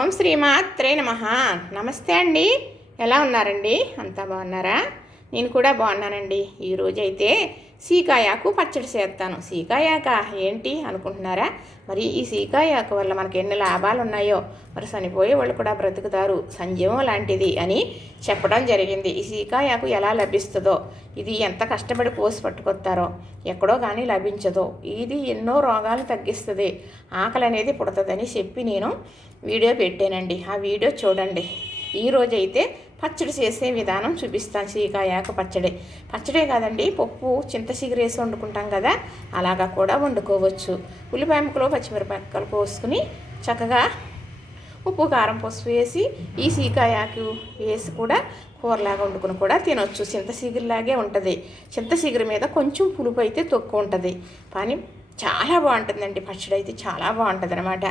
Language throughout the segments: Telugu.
ఓం శ్రీమాత్రే నమ. నమస్తే అండి. ఎలా ఉన్నారండి? అంతా బాగున్నారా? నేను కూడా బాగున్నానండి. ఈరోజైతే సీకాయాకు పచ్చడి చేస్తాను. సీకాయాక ఏంటి అనుకుంటున్నారా? మరి ఈ సీకాయాకు వల్ల మనకి ఎన్ని లాభాలు ఉన్నాయో మరి చనిపోయే వాళ్ళు కూడా బ్రతుకుతారు. సంజీవం లాంటిది అని చెప్పడం జరిగింది. ఈ సీకాయాకు ఎలా లభిస్తుందో? ఇది ఎంత కష్టపడి పోసి పట్టుకొస్తారో? ఎక్కడో కానీ లభించదో. ఇది ఎన్నో రోగాలు తగ్గిస్తుంది. ఆకలి అనేది పుడుతుందని చెప్పి నేను వీడియో పెట్టానండి. ఆ వీడియో చూడండి. ఈరోజైతే పచ్చడి చేసే విధానం చూపిస్తాను. సీకాయాక పచ్చడి. పచ్చడే కాదండి పప్పు చింత చిగురేసి వండుకుంటాం కదా అలాగా కూడా వండుకోవచ్చు. ఉల్లిపాయ ముక్కలు పచ్చిమిరపక్కలు పోసుకుని చక్కగా ఉప్పు కారం పసుపు వేసి ఈ సీకాయాకు వేసి కూడా కూరలాగా వండుకుని కూడా తినొచ్చు. చింత చిగురులాగే ఉంటుంది. చింత చిగురు మీద కొంచెం పులుపు అయితే తక్కువ ఉంటుంది. కానీ చాలా బాగుంటుందండి. పచ్చడి అయితే చాలా బాగుంటుంది అనమాట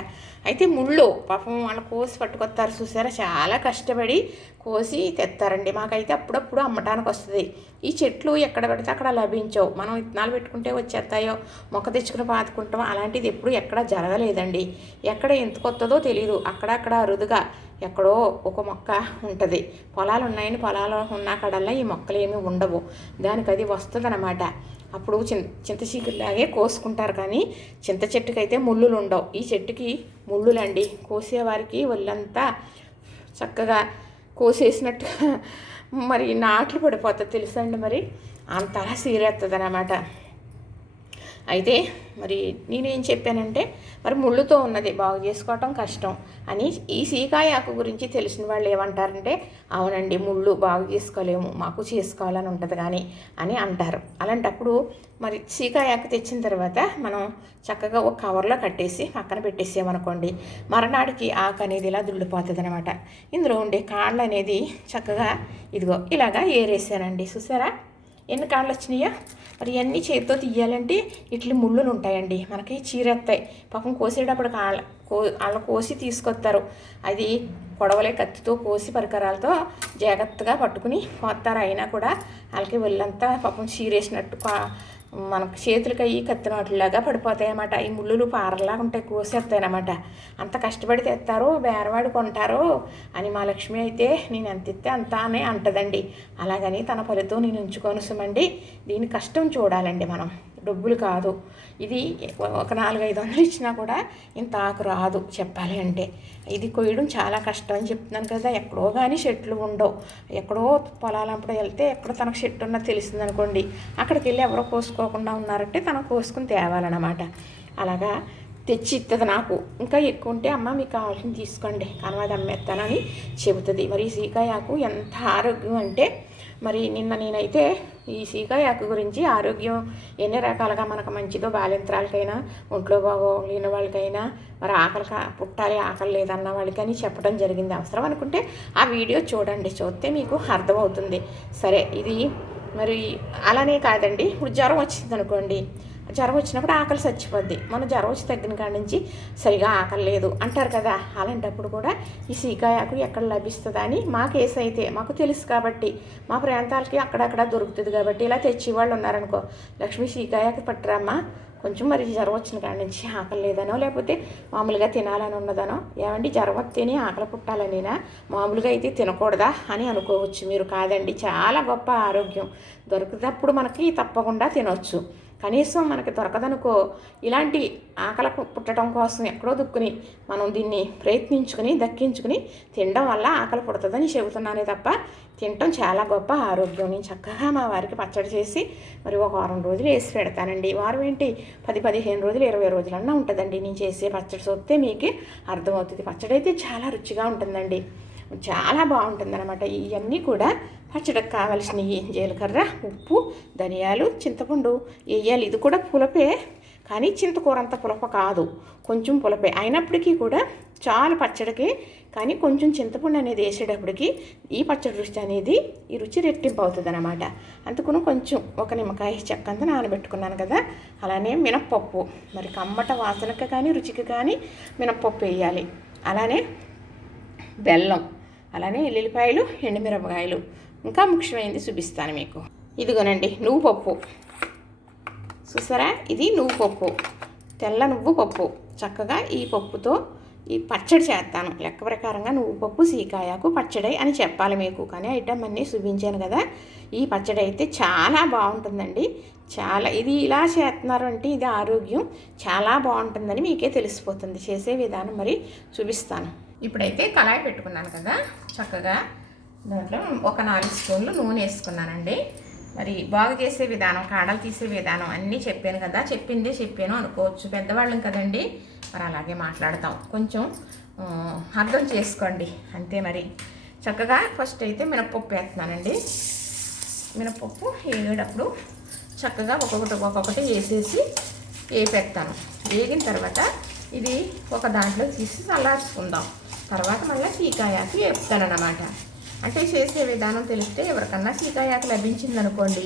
అయితే ముళ్ళు పాపం వాళ్ళు కోసి పట్టుకొస్తారు చూసారా? చాలా కష్టపడి కోసి తెస్తారండి మాకైతే అప్పుడప్పుడు అమ్మటానికి వస్తుంది ఈ చెట్లు ఎక్కడ పెడితే అక్కడ లభించవు. మనం విత్తనాలు పెట్టుకుంటే వచ్చేస్తాయో మొక్క తెచ్చుకుని పాతుకుంటాం అలాంటిది ఎప్పుడు ఎక్కడ జరగలేదండి. ఎక్కడ ఎంత కొత్తదో తెలియదు అక్కడక్కడ అరుదుగా ఎక్కడో ఒక మొక్క ఉంటుంది. పొలాలు ఉన్నాయని పొలాలు ఉన్న కడల్లా ఈ మొక్కలు ఏమీ ఉండవు. దానికి అది వస్తుంది అప్పుడు చింత చింత చీకులాగే కోసుకుంటారు కానీ చింత చెట్టుకి అయితే ముళ్ళులు ఉండవు ఈ చెట్టుకి ముళ్ళులండి. కోసేవారికి ఒళ్ళంతా చక్కగా కోసేసినట్టుగా మరి నాట్లు పడిపోతుంది తెలుసండి మరి? అంతలా సీరేస్తుంది అనమాట అయితే మరి నేనేం చెప్పానంటే మరి ముళ్ళుతో ఉన్నది బాగు చేసుకోవటం కష్టం అని ఈ సీకాయ ఆకు గురించి తెలిసిన వాళ్ళు ఏమంటారంటే అవునండి ముళ్ళు బాగు చేసుకోలేము మాకు చేసుకోవాలని ఉంటుంది కానీ అని అంటారు. అలాంటప్పుడు మరి సీకాయ ఆకు తెచ్చిన తర్వాత మనం చక్కగా ఒక కవర్లో కట్టేసి పక్కన పెట్టేసామనుకోండి మరనాడికి ఆకు అనేది ఇలా దుళ్ళిపోతుంది అనమాట ఇందులో ఉండే కాళ్ళు అనేది చక్కగా ఇదిగో ఇలాగా ఏరేసానండి. చూసారా? ఎన్ని కాళ్ళు వచ్చినాయో? మరి ఇవన్నీ చేతితో తీయాలంటే ఇట్లా ముళ్ళులు ఉంటాయండి. మనకి చీరెత్తాయి. పాపం కోసేటప్పుడు వాళ్ళ కో వాళ్ళ కోసి తీసుకొస్తారు అది కొడవలే కత్తితో కోసి పరికరాలతో జాగ్రత్తగా పట్టుకుని కోస్తారు అయినా కూడా వాళ్ళకి వెళ్ళంతా పాపం చీరేసినట్టు మనకు చేతులకి అయ్యి కత్తినట్లాగా పడిపోతాయి అన్నమాట ఈ ముళ్ళులు పారలాగా ఉంటాయి కోసేస్తాయి అనమాట అంత కష్టపడి తెస్తారు బేరవాడు కొంటారు అని మా లక్ష్మి అయితే నేను ఎంత ఇస్తే అంత అని అంటదండి. అలాగని తన ఫలితం నేను ఉంచుకొని సుమండి. దీని కష్టం చూడాలండి మనం. డబ్బులు కాదు. ఇది ఒక నాలుగు ఐదు వందలు ఇచ్చినా కూడా ఇంత ఆకు రాదు చెప్పాలి అంటే. ఇది కొయ్యడం చాలా కష్టం అని చెప్తున్నాను కదా. ఎక్కడో కానీ చెట్లు ఉండవు. ఎక్కడో పొలాలప్పుడు వెళ్తే ఎక్కడో తనకు చెట్టు ఉన్నది తెలిసింది అనుకోండి. అక్కడికి వెళ్ళి ఎవరో కోసుకోకుండా ఉన్నారంటే తనకు కోసుకుని తేవాలన్నమాట. అలాగా తెచ్చి ఇస్తుంది నాకు. ఇంకా ఎక్కువ ఉంటే అమ్మ మీకు కావాల్సింది తీసుకోండి. కనవాది అమ్మేస్తానని చెబుతుంది. మరి ఈ సీకాయాకు ఎంత ఆరోగ్యం అంటే మరి నిన్న నేనైతే ఈజీగా ఎగ్ గురించి ఆరోగ్యం ఎన్ని రకాలుగా మనకు మంచిదో బాలింత్రాలకైనా ఒంట్లో బాగోలేని వాళ్ళకైనా మరి ఆకలి పుట్టాలి ఆకలి లేదన్న వాళ్ళకని చెప్పడం జరిగింది. అవసరం అనుకుంటే ఆ వీడియో చూడండి. చూస్తే మీకు అర్థమవుతుంది. సరే ఇది మరి అలానే కాదండి. ఇప్పుడు జ్వరం వచ్చింది అనుకోండి జ్వరం వచ్చినప్పుడు ఆకలి చచ్చిపోద్ది. మన జ్వరం వచ్చి తగ్గిన కాడి నుంచి సరిగా ఆకలి లేదు. అంటారు కదా అలాంటప్పుడు కూడా ఈ సీకాయాకు ఎక్కడ లభిస్తుందా అని మా కేసు అయితే మాకు తెలుసు కాబట్టి మా ప్రాంతాలకి అక్కడక్కడ దొరుకుతుంది కాబట్టి ఇలా తెచ్చేవాళ్ళు ఉన్నారనుకో లక్ష్మి సీకాయాకు పట్టరామ్మా. కొంచెం మరి జ్వరం వచ్చిన కాడి నుంచి ఆకలి లేదనో లేకపోతే మామూలుగా తినాలని ఉన్నదనో ఏమండి జ్వరం తిని ఆకలి పుట్టాలనేనా? మామూలుగా అయితే తినకూడదా? అని అనుకోవచ్చు మీరు. కాదండి చాలా గొప్ప ఆరోగ్యం. దొరికినప్పుడు మనకి తప్పకుండా తినవచ్చు కనీసం మనకి దొరకదనుకో ఇలాంటి ఆకలి పుట్టడం కోసం ఎక్కడో దుక్కుని మనం దీన్ని ప్రయత్నించుకుని దక్కించుకుని తినడం వల్ల ఆకలి పుడుతుందని చెబుతున్నానే తప్ప తినటం చాలా గొప్ప ఆరోగ్యం. నేను చక్కగా మా వారికి పచ్చడి చేసి మరి ఒక వారం రోజులు వేసి పెడతానండి. వారం ఏంటి? పది పదిహేను రోజులు ఇరవై రోజులన్నా ఉంటుందండి. నేను చేసే పచ్చడి చూస్తే మీకు అర్థమవుతుంది. పచ్చడి అయితే చాలా రుచిగా ఉంటుందండి. చాలా బాగుంటుంది అనమాట ఇవన్నీ కూడా పచ్చడికి కావలసినవి జీలకర్ర ఉప్పు ధనియాలు చింతపండు వేయాలి. ఇది కూడా పులపే కానీ చింతకూర అంత పులప కాదు. కొంచెం పులపే. అయినప్పటికీ కూడా చాలా పచ్చడికి కానీ కొంచెం చింతపండు అనేది వేసేటప్పటికి ఈ పచ్చడి రుచి అనేది ఈ రుచి రెట్టింపు అవుతుంది అనమాట అందుకుని కొంచెం ఒక నిమ్మకాయ చెక్కంతా నానబెట్టుకున్నాను కదా. అలానే మినప్పప్పు. మరి కమ్మట వాసనకి కానీ రుచికి కానీ మినప్పప్పు వేయాలి. అలానే బెల్లం. అలానే ఎల్లుల్లిపాయలు ఎండుమిరపకాయలు. ఇంకా ముఖ్యమైనది చూపిస్తాను మీకు. ఇదిగోనండి నువ్వు పప్పు చూసారా? ఇది నువ్వు పప్పు తెల్ల నువ్వు పప్పు. చక్కగా ఈ పప్పుతో ఈ పచ్చడి చేస్తాను. లెక్క ప్రకారంగా నువ్వు పప్పు సీకాయాకు పచ్చడి అని చెప్పాలి మీకు. కానీ ఐటమ్ అన్నీ చూపించాను కదా. ఈ పచ్చడి అయితే చాలా బాగుంటుందండి. చాలా ఇది ఇలా చేస్తున్నారు అంటే ఇది ఆరోగ్యం. చాలా బాగుంటుందని మీకే తెలిసిపోతుంది. చేసే విధానం మరి చూపిస్తాను. ఇప్పుడైతే కళాయి పెట్టుకున్నాను కదా చక్కగా. దాంట్లో ఒక నాలుగు స్పూన్లు నూనె వేసుకున్నానండి. మరి బాగు చేసే విధానం కాడలు తీసే విధానం అన్నీ చెప్పాను కదా చెప్పిందే చెప్పాను అనుకోవచ్చు పెద్దవాళ్ళం కదండి. మరి అలాగే మాట్లాడతాం. కొంచెం అర్థం చేసుకోండి. అంతే మరి. చక్కగా ఫస్ట్ అయితే మినపప్పు వేస్తున్నానండి. మినపప్పు వేగేటప్పుడు చక్కగా ఒక్కొక్కటి ఒక్కొక్కటి వేసేసి వేపేస్తాను. వేగిన తర్వాత ఇది ఒక దాంట్లో తీసి చల్లార్చుకుందాం. తర్వాత మళ్ళీ చీకాయాకి వేపుతానమాట అంటే చేసే విధానం తెలిస్తే ఎవరికన్నా చీకాయాకి లభించిందనుకోండి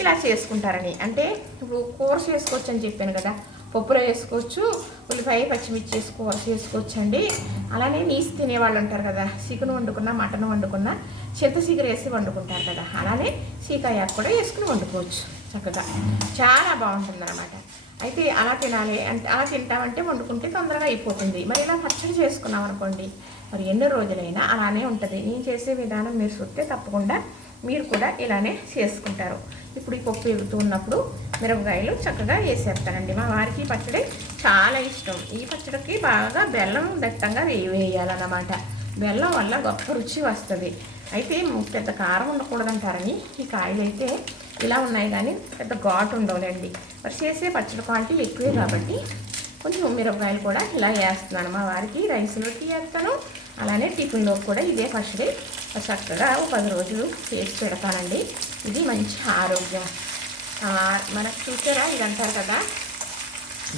ఇలా చేసుకుంటారని. అంటే ఇప్పుడు కూర చేసుకోవచ్చు అని చెప్పాను కదా పప్పులో వేసుకోవచ్చు ఉల్లిపాయ పచ్చిమిర్చి వేసి చేసుకోవచ్చు అండి అలానే నీసు తినేవాళ్ళు ఉంటారు కదా చికెన్ వండుకున్నా మటన్ వండుకున్నా చింత చిగురు వేసి వండుకుంటారు కదా అలానే సీకాయాకు కూడా వేసుకుని వండుకోవచ్చు చక్కగా. చాలా బాగుంటుంది అనమాట అయితే అలా తినాలి. అంటే అలా తింటామంటే వండుకుంటే తొందరగా అయిపోతుంది. మరి ఇలా పచ్చడి చేసుకున్నాం అనుకోండి మరి ఎన్ని రోజులైనా అలానే ఉంటుంది. నేను చేసే విధానం మీరు చూస్తే తప్పకుండా మీరు కూడా ఇలానే చేసుకుంటారు. ఇప్పుడు ఈ పప్పు ఎగుతూ ఉన్నప్పుడు మిరపకాయలు చక్కగా వేసేస్తానండి. మా వారికి ఈ పచ్చడి చాలా ఇష్టం. ఈ పచ్చడికి బాగా బెల్లం దట్టంగా వేయాలన్నమాట. బెల్లం వల్ల గొప్ప రుచి వస్తుంది. అయితే పెద్ద కారం ఉండకూడదంటారని ఈ కాయలు అయితే ఇలా ఉన్నాయి కానీ పెద్ద ఘాటు ఉండవులేండి. మరి చేసే పచ్చడి క్వాంటిటీ ఎక్కువే కాబట్టి కొంచెం మిరపకాయలు కూడా ఇలా వేస్తున్నాను. మా వారికి రైస్లోకి వేస్తాను. అలానే టిఫిన్లో కూడా ఇదే పచ్చడి చక్కగా ఒక పది రోజులు చేసి పెడతానండి. ఇది మంచి ఆరోగ్యం. మనకు చూసారా? ఇది అంటారు కదా.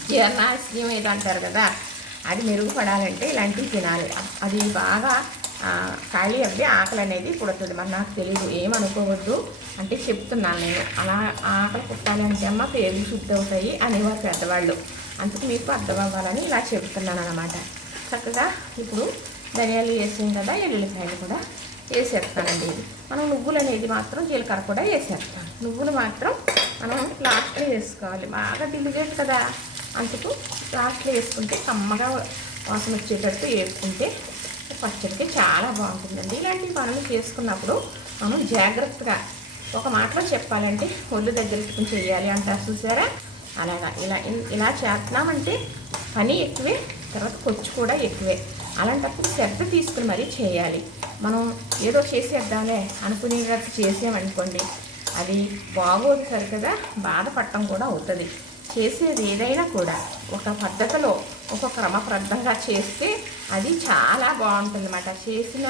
జీర్ణాశయం ఏదో అంటారు కదా. అది మెరుగుపడాలంటే ఇలాంటివి తినాలి. అది బాగా ఖాళీ అంటే ఆకలి అనేది పుడుతుంది మరి నాకు తెలియదు ఏమనుకోవద్దు అంటే చెప్తున్నాను నేను. అలా ఆకలి పుట్టాలి అంటే అమ్మ పేర్లు శుద్ధి అవుతాయి అనేవారు పెద్దవాళ్ళు. అందుకు మీకు అర్థం అవ్వాలని ఇలా చెప్తున్నాను అనమాట చక్కగా ఇప్పుడు ధనియాలు వేసాం కదా ఎల్లుల్లిపాయలు కూడా వేసేస్తానండి. మనం నువ్వులు అనేది మాత్రం జీలకర్ర కూడా వేసేస్తాం. నువ్వులు మాత్రం మనం లాస్ట్లో వేసుకోవాలి. బాగా దిలిగేది కదా. అందుకు లాస్ట్లో వేసుకుంటే కమ్మగా వాసన వచ్చేటట్టు వేసుకుంటే పచ్చడికి చాలా బాగుంటుందండి. ఇలాంటి పనులు చేసుకున్నప్పుడు మనం జాగ్రత్తగా ఒక మాటలో చెప్పాలంటే ఒళ్ళు దగ్గర చేయాలి అంటారు చూసారా? అలాగా ఇలా ఇలా చేస్తున్నామంటే పని ఎక్కువే తర్వాత ఖర్చు కూడా ఎక్కువే. అలాంటప్పుడు శ్రద్ధ తీసుకుని మరీ చేయాలి. మనం ఏదో చేసేద్దాంలే అనుకునేటట్టు చేసామనుకోండి అది బాగోదు సరి కదా బాధపడటం కూడా అవుతుంది. చేసేది ఏదైనా కూడా ఒక పద్ధతిలో ఒక క్రమబద్ధంగా చేస్తే అది చాలా బాగుంటుంది అన్నమాట చేసిన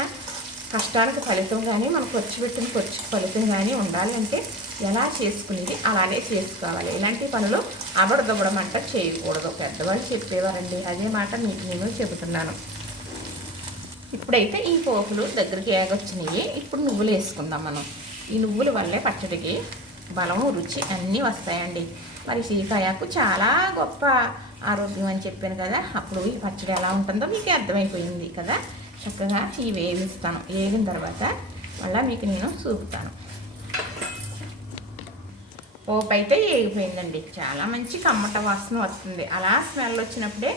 కష్టానికి ఫలితం కానీ మనకు ఖర్చు పెట్టిన ఖర్చు ఫలితం కానీ ఉండాలి అంటే ఎలా చేసుకునేది అలానే చేసుకోవాలి. ఇలాంటి పనులు అబడదొబ్బడం అంట చేయకూడదు. పెద్దవాళ్ళు చెప్పేవారండి. అదే మాట మీకు నేను చెబుతున్నాను. ఇప్పుడైతే ఈ పోపులు దగ్గరికి ఏగొచ్చినాయి. ఇప్పుడు నువ్వులు వేసుకుందాం మనం. ఈ నువ్వుల వల్లే పచ్చడికి బలము రుచి అన్నీ వస్తాయండి. మరి సీతాయాకు చాలా గొప్ప ఆరోగ్యం అని చెప్పాను కదా. అప్పుడు ఈ పచ్చడి ఎలా ఉంటుందో మీకు అర్థమైపోయింది కదా. చక్కగా ఇవి వేగిస్తాను. వేగిన తర్వాత మళ్ళీ మీకు నేను చూపుతాను పోపు అయితే వేగిపోయిందండి. చాలా మంచి కమ్మట వాసన వస్తుంది. అలా స్మెల్ వచ్చినప్పుడే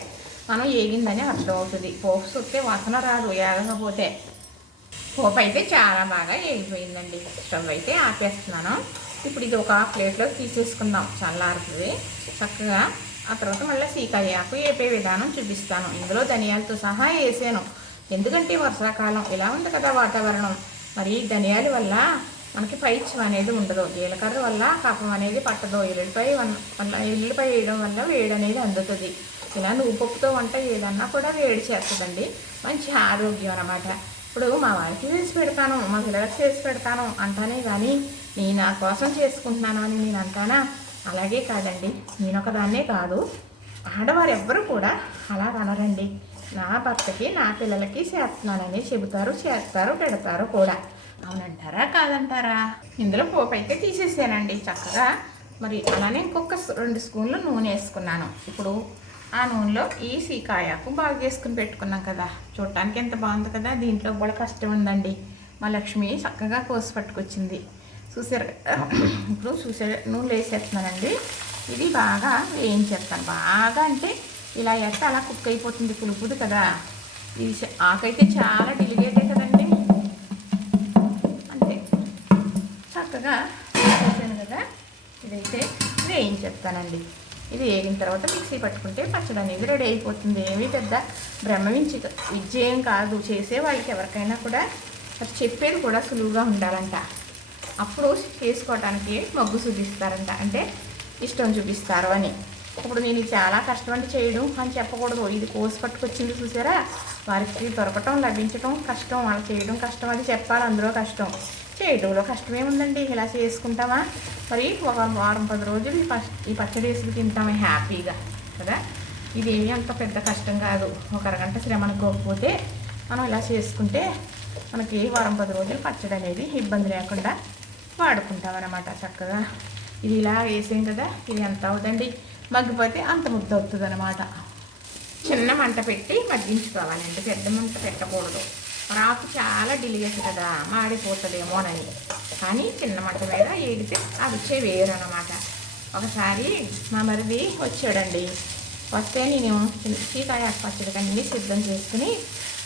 మనం వేగిందని అర్థం అవుతుంది పోపు చూస్తే వాసన రాదు ఏగకపోతే. పోపు అయితే చాలా బాగా వేగిపోయిందండి. స్టవ్ అయితే ఆపేస్తున్నాను. ఇప్పుడు ఇది ఒక ప్లేట్లో తీసేసుకుందాం. చల్లారుతుంది. చక్కగా ఆ తర్వాత మళ్ళీ సీకాయాకు వేపే విధానం చూపిస్తాను. ఇందులో ధనియాలతో సహా వేసాను. ఎందుకంటే వర్షాకాలం ఇలా ఉంది కదా వాతావరణం. మరి ధనియాల వల్ల మనకి పైచ్యం అనేది ఉండదు. జీలకర్ర వల్ల కఫం అనేది పట్టదు. ఎల్లుల్లిపాయ వల్ల ఎల్లుల్లిపాయ వేయడం వల్ల వేడి అనేది అందుతుంది. ఇలా నువ్వు పప్పుతో వంట ఏదన్నా కూడా వేడి చేస్తుందండి. మంచి ఆరోగ్యం అన్నమాట. ఇప్పుడు మా వారికి చేసి పెడతాను. మా పిల్లలకి చేసి పెడతాను అంటానే కానీ నేను నా కోసం చేసుకుంటున్నాను అని నేను అంటానా? అలాగే కాదండి. నేను ఒకదాన్నే కాదు. ఆడవారు ఎవ్వరు కూడా అలా అనరండి. నా భర్తకి నా పిల్లలకి చేస్తున్నానని చెబుతారు చేస్తారు పెడతారు కూడా. అవునంటారా? కాదంటారా? ఇందులో పోపు అయితే తీసేసానండి. చక్కగా మరి అలానే ఇంకొక రెండు స్పూన్లు నూనె వేసుకున్నాను. ఇప్పుడు ఆ నూనెలో ఈ సీకాయాకు బాగా చేసుకుని పెట్టుకున్నాం కదా. చూడటానికి ఎంత బాగుంది కదా. దీంట్లో కూడా కష్టం ఉందండి. మా లక్ష్మి చక్కగా కోసి పట్టుకొచ్చింది. చూసారు ఇప్పుడు చూసే నూనె వేసేస్తున్నానండి. ఇది బాగా వేయించేస్తాను. బాగా అంటే ఇలా వేస్తే అలా కుక్ అయిపోతుంది పులుపుది కదా. ఇది ఆకైతే చాలా డిలిగేటే కదండి. అంతే చక్కగా వేసాను కదా. ఇదైతే వేయించేస్తానండి. ఇది వేగిన తర్వాత మిక్సీ పట్టుకుంటే పచ్చడి అనేది రెడీ అయిపోతుంది. ఏమీ పెద్ద భ్రమవించి విజయం కాదు. చేసే వాళ్ళకి ఎవరికైనా కూడా అది చెప్పేది కూడా సులువుగా ఉండాలంట. అప్పుడు చేసుకోవటానికి మగ్గు చూపిస్తారంట. అంటే ఇష్టం చూపిస్తారు అని. ఇప్పుడు నేను చాలా కష్టం అంటే చేయడం అని చెప్పకూడదు. ఇది కోసి పట్టుకొచ్చింది చూసారా? వారికి దొరకటం లభించటం కష్టం. వాళ్ళు చేయడం కష్టం. అది చెప్పాలి. అందులో కష్టం. చేయడంలో కష్టమేముందండి ఇలా చేసుకుంటామా? మరి ఒక వారం పది రోజులు ఈ ఈ పచ్చడి వేసుకు తింటామే హ్యాపీగా. కదా? ఇదేమీ అంత పెద్ద కష్టం కాదు. ఒక అరగంట శ్రమ అనుకోకపోతే మనం ఇలా చేసుకుంటే మనకి వారం పది రోజులు పచ్చడి అనేది ఇబ్బంది లేకుండా వాడుకుంటాం అనమాట చక్కగా. ఇది ఇలా వేసాం కదా ఇది ఎంత అవుతుందండి? మగ్గిపోతే అంత ముద్ద అవుతుంది అనమాట చిన్న మంట పెట్టి మగ్గించుకోవాలండి పెద్ద మంట పెట్టకూడదు. రాకు చాలా డిలిగేట్ కదా మాడిపోతుందేమోనని కానీ చిన్న మంట మీద ఏడితే అది వచ్చే వేరు అనమాట ఒకసారి మా మరిది వచ్చాడండి. వస్తే నేను సీతాయ పచ్చడి అన్నీ సిద్ధం చేసుకుని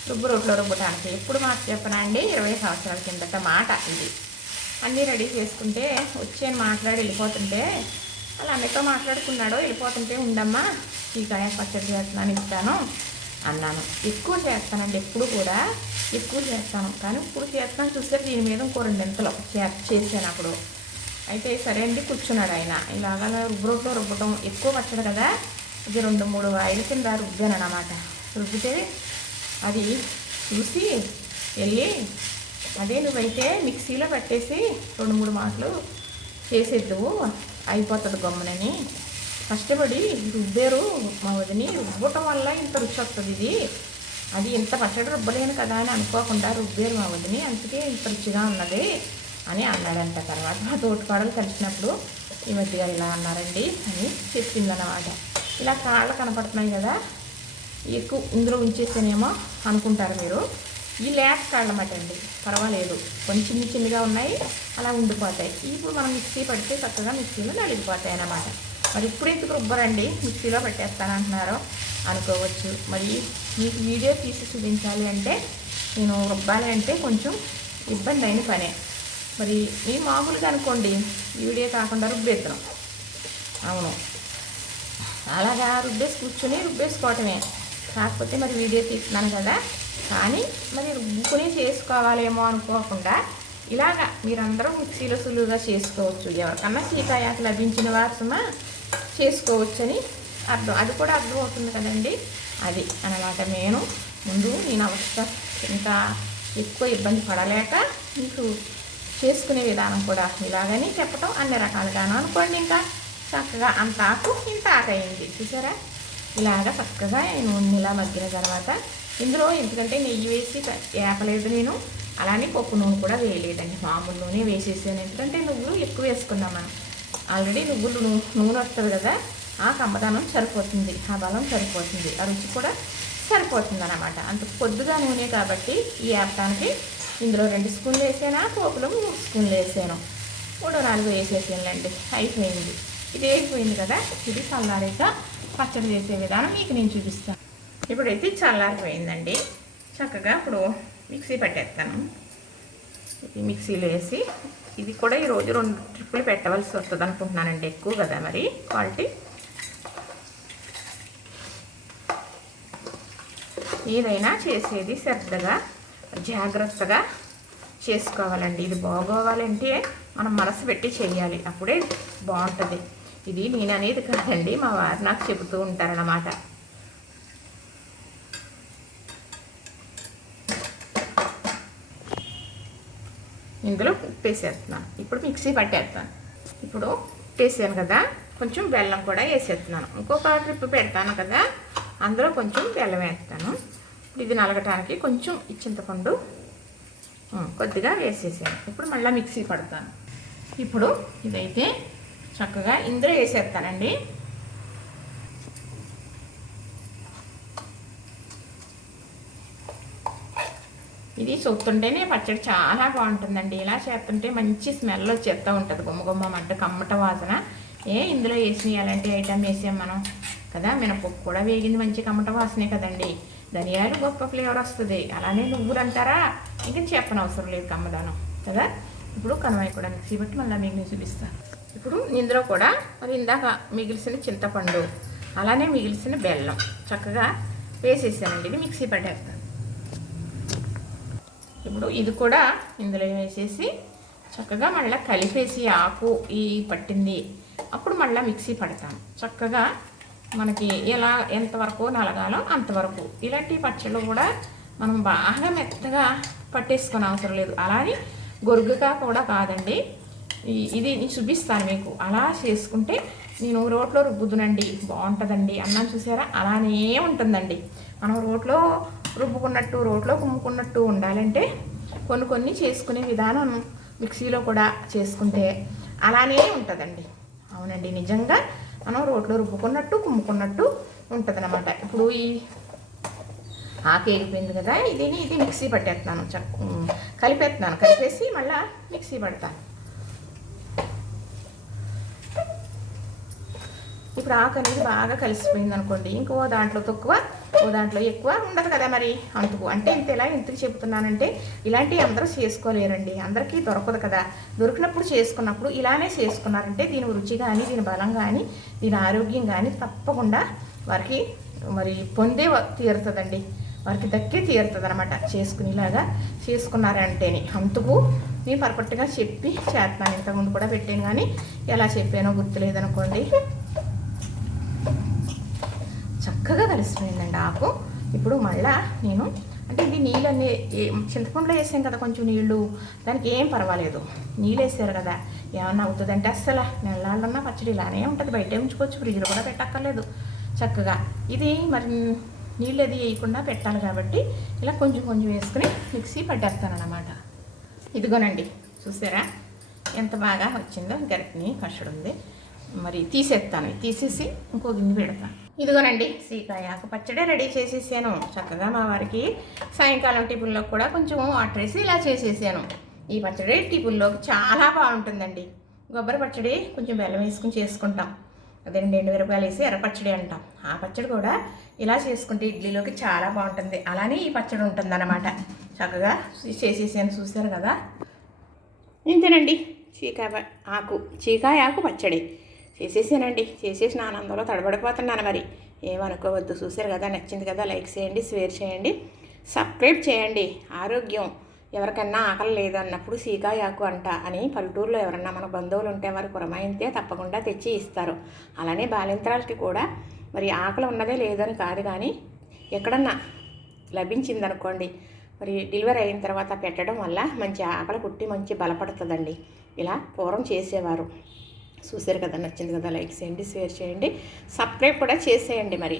రుబ్బు రొట్లో రుబ్బటానికి ఎప్పుడు మాకు చెప్పనా అండి? ఇరవై సంవత్సరాల కిందట మాట ఇది. అన్నీ రెడీ చేసుకుంటే వచ్చాను మాట్లాడి వెళ్ళిపోతుంటే వాళ్ళ అన్నతో మాట్లాడుకున్నాడు వెళ్ళిపోతుంటే ఉండమ్మా ఈ కాయ పచ్చడి చేస్తున్నాను ఇస్తాను అన్నాను. ఎక్కువ చేస్తానండి ఎప్పుడు కూడా ఎక్కువ చేస్తాను. కానీ ఇప్పుడు చేస్తాను చూస్తే దీని మీద ఇంకో రెండింతలు చే- చేశాను అప్పుడు. అయితే సరే అండి కూర్చున్నాడు ఆయన. ఇలాగా రుబ్బురోట్లో రుబ్బటం ఎక్కువ పచ్చడి కదా ఇది రెండు మూడు ఐదు కింద రుబ్బాను అన్నమాట రుబ్బితే అది చూసి వెళ్ళి అదే నువ్వైతే మిక్సీలో పెట్టేసి రెండు మూడు మాటలు చేసేద్దువు. అయిపోతుంది గమ్మునని. కష్టపడి రుబ్బారు మా వదిని రుబ్బటం వల్ల ఇంత రుచి వస్తుంది ఇది. అది ఇంత పచ్చడి రుబ్బలేను కదా అని అనుకోకుండా రుబ్బారు మా వదిని. అందుకే ఇంత రుచిగా ఉన్నది అని అన్నాడంట. తర్వాత మా తోటికాడలు కలిసినప్పుడు ఈ మధ్యగా ఇలా అన్నారండి అని చెప్పిందన్నమాట. ఇలా కాళ్ళు కనపడుతున్నాయి కదా ఎక్కువ ఇందులో ఉంచేస్తేనేమో అనుకుంటారు మీరు. ఈ లేత కాళ్ళమాట అండి. పర్వాలేదు. కొంచెం చిన్ని చిన్నగా ఉన్నాయి. అలా ఉండిపోతాయి. ఇప్పుడు మనం మిక్సీ పడితే చక్కగా మిక్సీలో నలిగిపోతాయి అన్నమాట. మరి ఇప్పుడు ఎందుకు రుబ్బరండి? మిక్సీలో పెట్టేస్తానంటున్నారో అనుకోవచ్చు. మరి మీకు వీడియో తీసి చూపించాలి అంటే నేను రుబ్బాలి అంటే కొంచెం ఇబ్బంది అయిన పనే. మరి మీ మామూలుగా అనుకోండి. వీడియో కాకుండా రుబ్బేద్దాం. అవును. అలాగా రుబ్బేసి కూర్చొని రుబ్బేసుకోవటమే. కాకపోతే మరి వీడియో తీస్తున్నాను కదా. కానీ మరి రుబ్బుకుని చేసుకోవాలేమో అనుకోకుండా ఇలాగా మీరందరూ మిక్సీలో సులువుగా చేసుకోవచ్చు. ఎవరికన్నా సీతాయాకు లభించిన వాసమా చేసుకోవచ్చని అర్థం. అది కూడా అర్థం అవుతుంది కదండి. అది అనమాట నేను. ముందు నేను అవస్థ ఇంకా ఎక్కువ ఇబ్బంది పడలేక మీకు చేసుకునే విధానం కూడా ఇలాగని చెప్పటం అన్ని రకాలుగాను అనుకోండి ఇంకా. చక్కగా అంత ఆకు ఇంత ఆకయింది అయింది చూసారా? ఇలాగ చక్కగా నేను ఇలా మగ్గిన తర్వాత ఇందులో ఎందుకంటే నెయ్యి వేసి ఏపలేదు నేను. అలానే పప్పు నూనె కూడా వేయలేదండి. మామూలు నూనె వేసేసాను. ఎందుకంటే నువ్వులు ఎక్కువ వేసుకున్నాం మనం. ఆల్రెడీ నువ్వులు నూనె వస్తుంది కదా ఆ కమ్మదనం సరిపోతుంది. ఆ బలం సరిపోతుంది. ఆ రుచి కూడా సరిపోతుంది అనమాట అంత కొద్దిగా నూనె కాబట్టి ఈ ఏపటానికి ఇందులో రెండు స్పూన్లు వేసాను. పోపులో మూడు స్పూన్లు వేసాను. మూడు నాలుగు వేసేసానులేండి. అయిపోయింది. ఇది అయిపోయింది కదా. ఇది చల్లారాక పచ్చడి చేసే విధానం మీకు నేను చూపిస్తాను. ఇప్పుడైతే చల్లారిపోయిందండి చక్కగా ఇప్పుడు మిక్సీ పెట్టేస్తాను. ఇది మిక్సీలో వేసి ఇది కూడా ఈరోజు రెండు ట్రిప్పులు పెట్టవలసి వస్తుంది అనుకుంటున్నానండి ఎక్కువ కదా మరి క్వాలిటీ. ఏదైనా చేసేది శ్రద్ధగా జాగ్రత్తగా చేసుకోవాలండి. ఇది బాగోవాలంటే మనం మనసు పెట్టి చేయాలి. అప్పుడే బాగుంటుంది. ఇది నేను అనేది కాదండి. మా వారు నాకు చెబుతూ ఉంటారన్నమాట. ఇందులో ఉప్పు వేసేస్తున్నాను ఇప్పుడు మిక్సీ పట్టేస్తాను. ఇప్పుడు వేసాను కదా కొంచెం బెల్లం కూడా వేసేస్తున్నాను. ఇంకొక ట్రిప్ పెడతాను కదా అందులో కొంచెం బెల్లం వేస్తాను. ఇది నలగటానికి కొంచెం చింతపండు కొద్దిగా వేసేసాను ఇప్పుడు మళ్ళీ మిక్సీ పడతాను. ఇప్పుడు ఇదైతే చక్కగా ఇందులో వేసేస్తానండి. ఇది చూస్తుంటేనే పచ్చడి చాలా బాగుంటుందండి. ఇలా చేస్తుంటే మంచి స్మెల్ వచ్చేస్తూ ఉంటుంది. గుమ్మ గుమ్మ మంట కమ్మట వాసన. ఏ ఇందులో వేసినాయి అలాంటి ఐటమ్ వేసాం మనం? కదా మినపప్పు కూడా వేగింది మంచి కమ్మట వాసనే కదండి. ధనియాలు గొప్ప ఫ్లేవర్ వస్తుంది. అలానే నువ్వులు అంటారా ఇంకా చెప్పనవసరం లేదు కమ్మదానం. కదా? ఇప్పుడు కనవాయి కూడా మిక్సీ బట్టి మళ్ళీ మీకు చూపిస్తాను ఇప్పుడు ఇందులో కూడా మరి ఇందాక మిగిలిసిన చింతపండు అలానే మిగిలిసిన బెల్లం చక్కగా వేసేసానండి. ఇది మిక్సీ పట్టేస్తాను. ఇప్పుడు ఇది కూడా ఇందులో వేసేసి చక్కగా మళ్ళీ కలిపేసి ఆకు ఈ పట్టింది. అప్పుడు మళ్ళీ మిక్సీ పడతాను చక్కగా మనకి ఎలా ఎంతవరకు నలగాలో అంతవరకు ఇలాంటి పచ్చళ్ళు కూడా మనం బాగా మెత్తగా పట్టేసుకునే అవసరం లేదు. అలానే గొరుగుగా కూడా కాదండి. ఇది నేను చూపిస్తాను మీకు. అలా చేసుకుంటే నేను రోట్లో రుబ్బుదునండి. బాగుంటుందండి. అన్నం చూసారా? అలానే ఉంటుందండి. మనం రోట్లో రుబ్బుకున్నట్టు రోట్లో కుమ్ముకున్నట్టు ఉండాలంటే కొన్ని కొన్ని చేసుకునే విధానం మిక్సీలో కూడా చేసుకుంటే అలానే ఉంటుందండి. అవునండి నిజంగా మనం రోట్లో రుబ్బుకున్నట్టు కుమ్ముకున్నట్టు ఉంటుందన్నమాట. ఇప్పుడు ఈ ఆకు ఎగిపోయింది కదా ఇది ఇది మిక్సీ పట్టేస్తున్నాను. చక్ కలిపేస్తున్నాను. కలిపేసి మళ్ళీ మిక్సీ పడతాను. ఇప్పుడు ఆకు అనేది బాగా కలిసిపోయింది అనుకోండి. ఇంకో దాంట్లో తక్కువ ఓ దాంట్లో ఎక్కువ ఉండదు కదా మరి అందుకు అంటే ఇంత ఇలా ఎందుకు చెప్తున్నానంటే ఇలాంటివి అందరూ చేసుకోలేరండి. అందరికీ దొరకదు కదా. దొరికినప్పుడు చేసుకున్నప్పుడు ఇలానే చేసుకున్నారంటే దీని రుచి కానీ దీని బలం కానీ దీని ఆరోగ్యం కానీ తప్పకుండా వారికి మరి పొందే వ- తీరుతుందండి. వారికి దక్కే తీరుతుంది అనమాట చేసుకునేలాగా చేసుకున్నారంటేనే. అందుకు నేను పర్ఫెక్ట్గా చెప్పి చేస్తాను ఇంతకుముందు కూడా పెట్టాను కానీ ఎలా చెప్పానో గుర్తులేదనుకోండి. చక్కగా కలిసిపోయిందండి ఆకు. ఇప్పుడు మళ్ళా నేను అంటే ఇది నీళ్ళన్నీ చింతపండులో వేసాం కదా కొంచెం నీళ్ళు దానికి ఏం పర్వాలేదు. నీళ్ళు వేసారు కదా. ఏమన్నా అవుతుందంటే అస్సలు నెలలన్నా పచ్చడి ఇలానే ఉంటుంది. బయటే ఉంచుకోవచ్చు ఫ్రిడ్జ్లో కూడా పెట్టక్కర్లేదు. చక్కగా ఇది మరి నీళ్ళు అది వేయకుండా పెట్టాలి కాబట్టి ఇలా కొంచెం కొంచెం వేసుకుని మిక్సీ పట్టేస్తానమాట ఇదిగోనండి చూసారా? ఎంత బాగా వచ్చిందో గరిటిని పచ్చడి ఉంది. మరి తీసేస్తాను. తీసేసి ఇంకో గిన్నె పెడతాను. ఇదిగోనండి. సీకాయ ఆకు పచ్చడి రెడీ చేసేసాను. చక్కగా మా వారికి సాయంకాలం టిఫిన్లో కూడా కొంచెం అట్రేసి వేసి ఇలా చేసేసాను. ఈ పచ్చడి టిఫిన్లోకి చాలా బాగుంటుందండి. కొబ్బరి పచ్చడి కొంచెం బెల్లం వేసుకుని చేసుకుంటాం. అదేనండి ఎండు మిరపకాయలు వేసి ఎర్ర పచ్చడి అంటాం. ఆ పచ్చడి కూడా ఇలా చేసుకుంటే ఇడ్లీలోకి చాలా బాగుంటుంది. అలానే ఈ పచ్చడి ఉంటుందన్నమాట. చక్కగా చేసేసాను. చూశారు కదా? ఇంతేనండి. చీకాయ ఆకు చీకాయ ఆకు పచ్చడి. చేసేసానండి చేసేసిన ఆనందంలో తడబడిపోతున్నాను మరి. ఏమనుకోవద్దు చూశారు కదా నచ్చింది కదా లైక్ చేయండి షేర్ చేయండి సబ్స్క్రైబ్ చేయండి. ఆరోగ్యం ఎవరికన్నా ఆకలి లేదు అన్నప్పుడు ఆకు అంట అని పల్లెటూరులో ఎవరన్నా మన బంధువులు ఉంటే వారు పురమాయితే తప్పకుండా తెచ్చి ఇస్తారు. అలానే బాలింతరాలకి కూడా మరి ఆకలి ఉన్నదే లేదని కాదు కానీ ఎక్కడన్నా లభించిందనుకోండి మరి డెలివరీ అయిన తర్వాత పెట్టడం వల్ల మంచి ఆకలి పుట్టి మంచి బలపడుతుందండి. ఇలా పూర్వం చేసేవారు. చూసారు కదా నచ్చింది కదా లైక్ చేయండి షేర్ చేయండి. సబ్స్క్రైబ్ కూడా చేసేయండి మరి.